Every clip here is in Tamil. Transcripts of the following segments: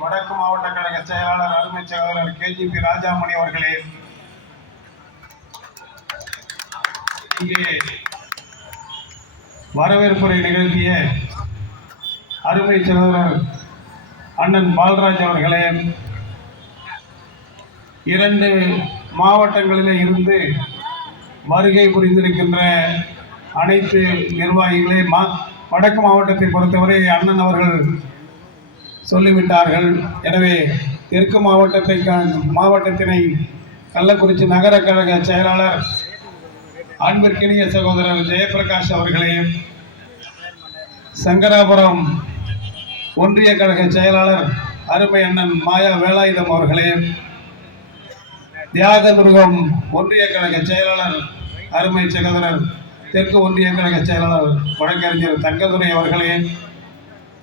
வடக்கு மாவட்ட கழக செயலாளர் அருமை செயலாளர் கேஜிபி ராஜாமணி அவர்களே. இங்கே வரவேற்புரை நிகழ்த்திய அருமை செயலாளர் அண்ணன் பால்ராஜ் அவர்களே இரண்டு மாவட்டங்களிலே இருந்து வருகை புரிந்திருக்கின்ற அனைத்து நிர்வாகிகளே மா வடக்கு மாவட்டத்தை பொறுத்தவரை அண்ணன் அவர்கள் சொல்லிவிட்டார்கள். எனவே தெற்கு மாவட்டத்தை மாவட்டத்தினை கள்ளக்குறிச்சி நகர கழக செயலாளர் அன்பிற்கினிய சகோதரர் ஜெயபிரகாஷ் அவர்களே சங்கராபுரம் ஒன்றிய கழக செயலாளர் அருமை அண்ணன் மாயா வேலாயுதம் அவர்களே தியாகதுர்கம் ஒன்றிய கழக செயலாளர் அருமை சகோதரர் தெற்கு ஒன்றிய கழக செயலாளர் வழக்கறிஞர் தங்கதுரை அவர்களே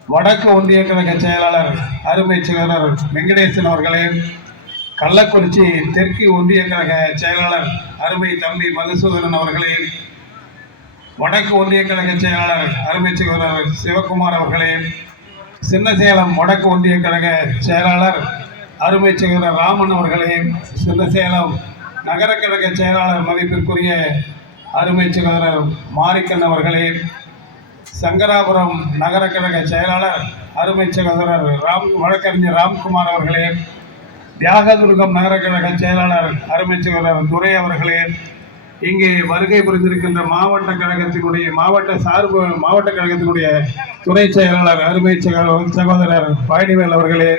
வடக்கு ஒன்றிய கழக செயலாளர் அருமை சகோதரர் வெங்கடேசன் அவர்களே கள்ளக்குறிச்சி தெற்கு ஒன்றிய கழக செயலாளர் அருமை தம்பி மதுசூதனன் அவர்களே வடக்கு ஒன்றிய கழக செயலாளர் அருமை சகோதரர் சிவகுமார் அவர்களே சின்னசேலம் வடக்கு ஒன்றிய கழக செயலாளர் அருமை சகோதரர் ராமன் அவர்களே சின்னசேலம் நகர கழக செயலாளர் மதிப்பிற்குரிய அருமை சகோதரர் மாரிக்கண் அவர்களே சங்கராபுரம் நகர கழக செயலாளர் அருமை சகோதரர் ராம் வழக்கறிஞர் ராம்குமார் அவர்களே தியாகதுர்கம் நகர கழக செயலாளர் அருமை சகோதரர் துரை அவர்களே இங்கே வருகை புரிந்திருக்கின்ற மாவட்ட கழகத்தினுடைய மாவட்ட சார்பு மாவட்ட கழகத்தினுடைய துறை செயலாளர் அருமை சகோ- சகோதரர் பழனிவேல் அவர்களே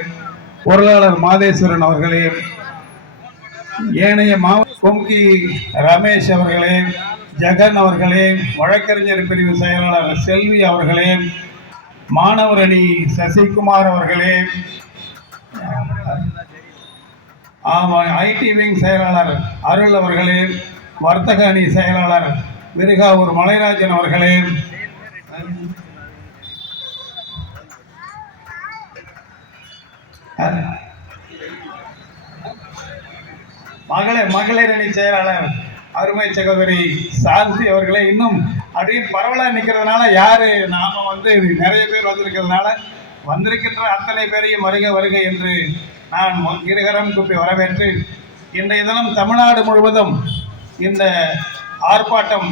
பொருளாளர் மாதேஸ்வரன் அவர்களே ஏனைய மாவட்ட கொங்கி ரமேஷ் அவர்களே ஜெகன் அவர்களே வழக்கறிஞர் பிரிவு செயலாளர் செல்வி அவர்களே மாணவர் அணி சசிகுமார் அவர்களே ஆமாம் ஐடி விங் செயலாளர் அருள் அவர்களே வர்த்தக அணி செயலாளர் மிருகாவூர் மலைராஜன் அவர்களே. மகளிர் மகளிர் அணி செயலாளர். அருமை சகோதரி சாந்தி அவர்களே இன்னும் அப்படியே பரவலாக நிற்கிறதுனால யார்? நாம் வந்து நிறைய பேர் வந்திருக்கிறதுனால வந்திருக்கின்ற அத்தனை பேரையும் வருக வருக என்று நான் இருகரம் கூப்பி வரவேற்று இன்றைய தினம் தமிழ்நாடு முழுவதும் இந்த ஆர்ப்பாட்டம்